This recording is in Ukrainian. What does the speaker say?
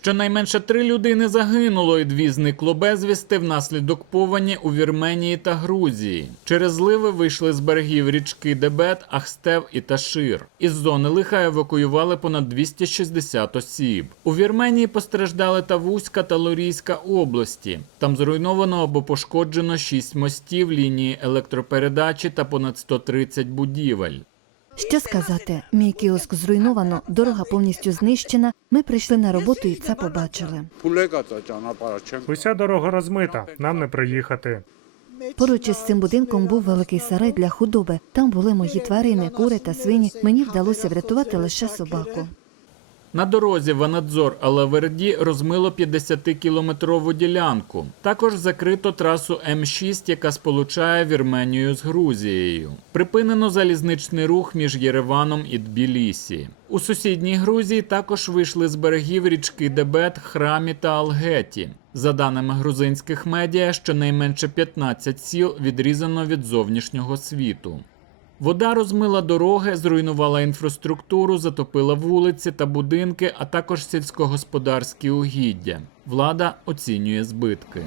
Щонайменше три людини загинуло і дві зникло безвісти внаслідок повені у Вірменії та Грузії. Через зливи вийшли з берегів річки Дебет, Ахстев і Ташир. Із зони лиха евакуювали понад 260 осіб. У Вірменії постраждали Тавузька та Лорійська області. Там зруйновано або пошкоджено шість мостів, лінії електропередачі та понад 130 будівель. Що сказати? Мій кіоск зруйновано, дорога повністю знищена. Ми прийшли на роботу і це побачили. Уся дорога розмита. Нам не приїхати. Поруч із цим будинком був великий сарай для худоби. Там були мої тварини, кури та свині. Мені вдалося врятувати лише собаку. На дорозі Ванадзор Алаверді розмило 50-кілометрову ділянку. Також закрито трасу М6, яка сполучає Вірменію з Грузією. Припинено залізничний рух між Єреваном і Тбілісі. У сусідній Грузії також вийшли з берегів річки Дебет, Храмі та Алгеті. За даними грузинських медіа, щонайменше 15 сіл відрізано від зовнішнього світу. Вода розмила дороги, зруйнувала інфраструктуру, затопила вулиці та будинки, а також сільськогосподарські угіддя. Влада оцінює збитки.